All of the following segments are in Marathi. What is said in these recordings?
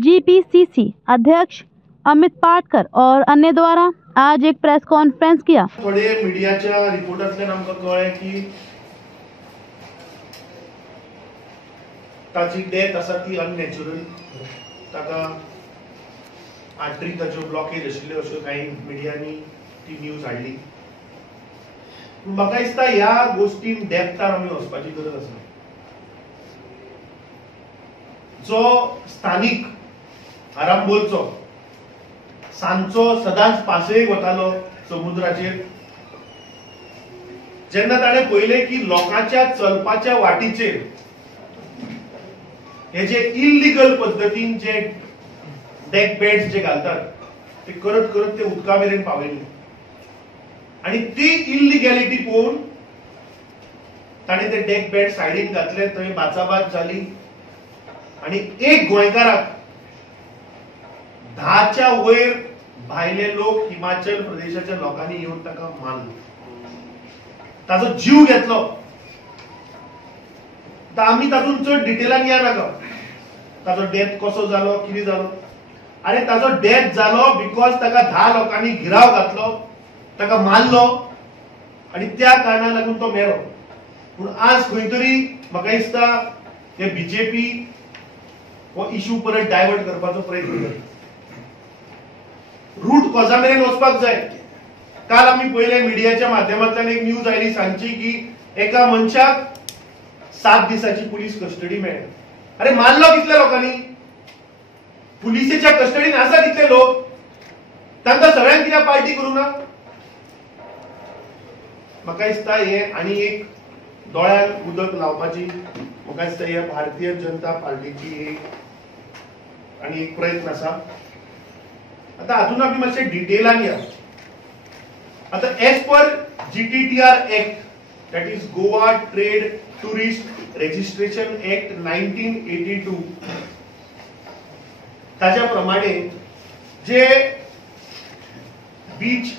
जीपीसीसी अध्यक्ष अमित पाटकर और अन्य द्वारा आज एक प्रेस कॉन्फ्रेंस किया। थोडे मीडियाच्या रिपोर्टांतल्यान आमकां कळ्ळें की ताची डेथ आसा ती अननॅचरल, ताका आर्टरी ताच्यो ब्लॉकेज आशिल्ल्यो अश्यो काही मिडियांनी ती न्यूज हाडली। म्हाका दिसता ह्या गोष्टीन डेप्थार आमी वचपाची गरज आसा। जो स्थानिक आरांबोलचो सांजचो सदांच पासयेक वतालो समुद्राचेर, जेन्ना ताणें पळयलें की लोकांच्या चलपाच्या वाटीचेर हे जे इल्लीगल पद्धतीन जे डेक बेड्स जे घालतात ते करत करत ते उदका मेरेन पावयले आणि ती इल्लिगॅलिटी पळोवन ताणें ते डेक बेड सायडीक घातले, थंय बाचाबाच जाली आणि एक गोंयकाराक 10च्या वयर भायले लोक हिमाचल प्रदेशाच्या लोकांनी येवन ताका मारलो, ताचो जीव घेतलो। आमी तातूंत चड डिटेलान या नाका ताचो डेथ कसो जालो, कितें जालो। अरे ताचो डेथ जालो बिकॉज ताका 10 लोकांनी गिराव घातलो, ताका मारलो आणि त्या कारणाक लागून तो मेलो। पूण आज खंय तरी म्हाका दिसता हे बीजेपी हो इश्यू परत डायवर्ट करपाचो प्रयत्न करता। रूट कॉजा मेरेन वचपाक जाय। काल आमी पळयले मिडियाच्या माध्यमांतल्यान एक न्यूज आयली सांजची की एका मनशाक 7 दिसाची पुलीस कस्टडी मेळ्ळी। अरे मारलो कितल्या लोकांनी? पुलिसेच्या कस्टडीन आसा कितले लोक? तांकां सगळ्यांक कित्याक पार्टी करूं ना? म्हाका दिसता हे आनी एक दोळ्यान उदक लावपाची म्हाका दिसता हे भारतीय जनता पार्टीची एक आनी एक प्रयत्न आसा। आता हातून आमी मातशे डिटेलान या। आता as per GTTR act, that is Goa trade tourist registration act 1982, ताच्या प्रमाणे जे बीच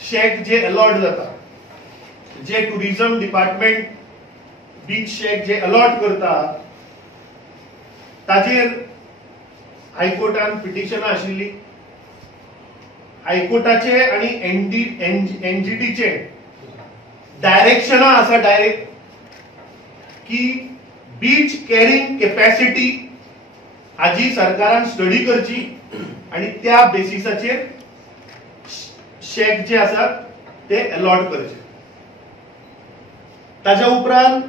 शेक जे अलॉट जाता, जे टुरिझम डिपार्टमेंट बीच शेक जे अलॉट करता, ताचेर हायकोर्टान पिटिशनां आशिल्ली। हायकोर्टाचे आणि NGTचे डायरेक्शनां आसा डायरेक्ट की बीच कॅरिंग कॅपॅसिटी हाजी सरकारान स्टडी करची आणि त्या बेसिसाचेर शेक जे आसात ते अलॉट करचे। ताच्या उपरांत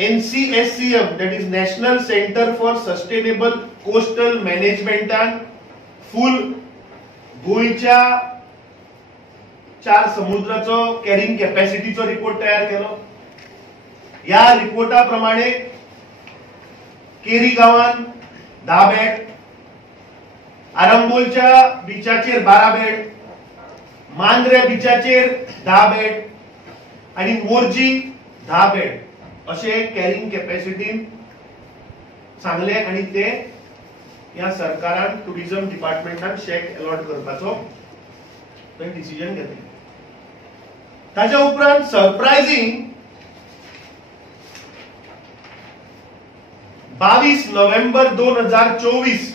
NCSCM, that is national centre for sustainable coastal मॅनेजमेंटान फुल गोंयच्या 4 समुद्राचो कॅरिंग कॅपॅसिटीचो रिपोर्ट तयार केलो। या रिपोर्टा प्रमाणे केरी गांवान 10 बेड, आरंबोलच्या बिचाचेर 12 बेड, मांद्रे बिचाचेर 10 बेड आणि मोर्जी 10 बेड असे कॅरिंग कॅपॅसिटीन सांगले आणि ते या सरकारान टुरिझम डिपार्टमेंटान शेक अलॉट करपाचो डिसिजन घेतले। ताच्या उपरांत सरप्रायझिंग 22 नोव्हेंबर 2024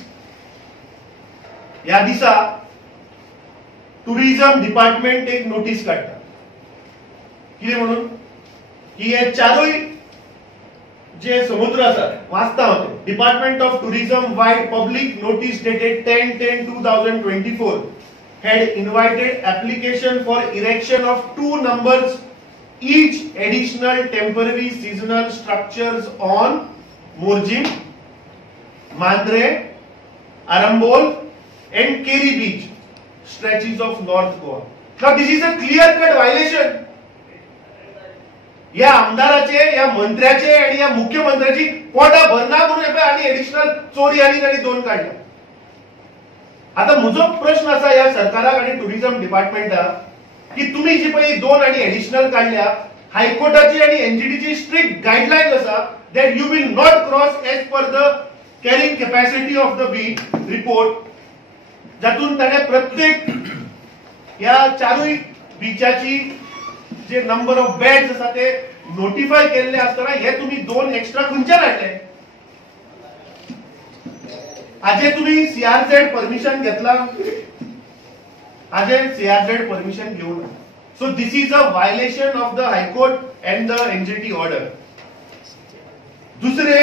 या दिसा टुरिझम डिपार्टमेंट एक नोटीस काढता, कितें म्हणून की हे 4 जे समुद्र आसात वाचता हांव। Department of tourism wide public notice dated 10/10/2024 had invited application for erection of 2 numbers each additional temporary seasonal structures on Morjim, Mandre, Arambol and Keri beach stretches of North Goa. Now this is a clear cut violation. या आमदाराचे, या मंत्र्याचे आणि या मुख्यमंत्र्याची पोटा भरना म्हणून आणि एडिशनल चोरी आणि 2 काढल्या। आता म्हजो प्रश्न असा या सरकाराक आणि टुरिझम डिपार्टमेंटाक की तुम्ही जी पळय 2 आणि एडिशनल काढल्या, हायकोर्टाची आणि NGTची स्ट्रिक्ट गाईडलाईन्स आसा that you will not cross as per the carrying capacity of the beach report, जातून ताणे प्रत्येक या 4 बीचाची जे नंबर ऑफ बेड्स आसा ते नोटिफाय केल्ले असताना हे तुम्ही 2 एक्स्ट्रा खंयच्यान हाडले? आजे तुम्ही सीआरझेड परमिशन घेतला, आजे सीआरझेड परमिशन घेऊन, so this is a violation of the high court and the NGT order. दुसरे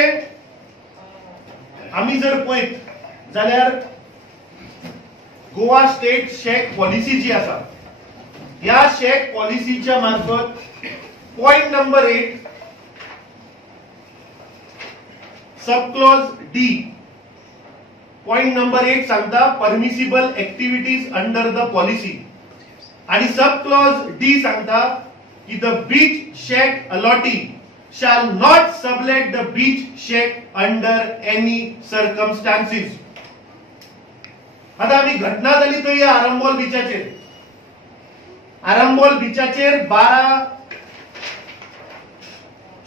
आम्ही जर पळयत जाल्यार गोवा स्टेट शेक पॉलिसी जी आसा, या शेक पॉलिसीच्या मार्फत point number 8 sub clause D, point number 8 सांगता permissible activities under the policy, आणि सब क्लॉज डी सांगता की the beach shake allottee shall not sublet the beach shack under any circumstances. आता आम्ही घटना झाली तो या आरंबोल बीचाचेर, आरंबोल बीचाचेर 12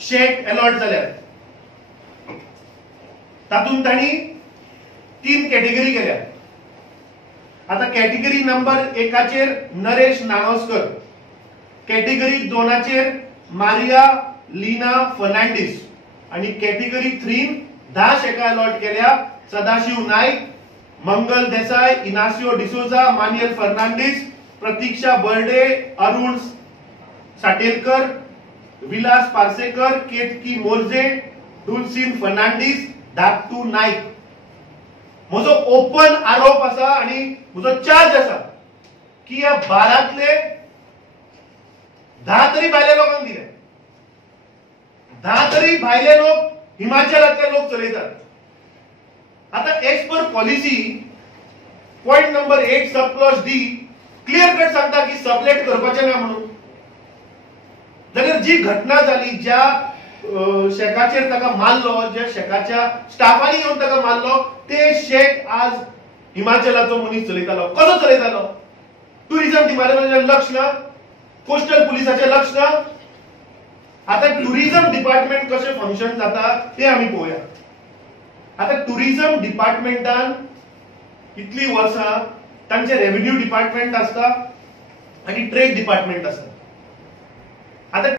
शेक अलॉट जाल्यात. तातूंत तांणी 3 कॅटेगरी केल्या. आता category number 1 Naresh Nagoskar, category 2 Maria Lina Fernandes, आणि कॅटेगरी 3 10 शेका अलॉट केल्या. Sadashiv Naik, Mangal Desai, Inacio D'Souza, Manuel Fernandes, Pratiksha Barde, Arun Satelkar, Vilas Parsekar, Ketki Morje, Dulcine Fernandes, Dhaktu Naik. म्हजो ओपन आरोप असा आणि म्हजो चार्ज असा की या 12तले 10 तरी भायल्या लोकांक दिले, 10 तरी भायले लोक हिमाचलातले लोक चलयतात. आता as per policy point number 8 sub clause D clear cut सांगता की सबलेट करपाचे ना म्हणून. जाल्यार जी घटना झाली, ज्या शेकाचेर ताका मारलो, ज्या शेकाच्या स्टाफांनी येऊन ताका मारलो, ते शेक आज हिमाचलाचो मनीस चलयतालो. कसो चलयतालो? टुरिझम डिपार्टमेंटाचें लक्ष ना, कोस्टल पुलिसाचें लक्ष ना. आता टुरिझम डिपार्टमेंट कसे फंक्शन जाता ते आम्ही पळोवया. आता टुरिझम डिपार्टमेंटान इतली वर्सां तांचे रेव्हेन्यू डिपार्टमेंट आसता आणि ट्रेड डिपार्टमेंट आसता. आता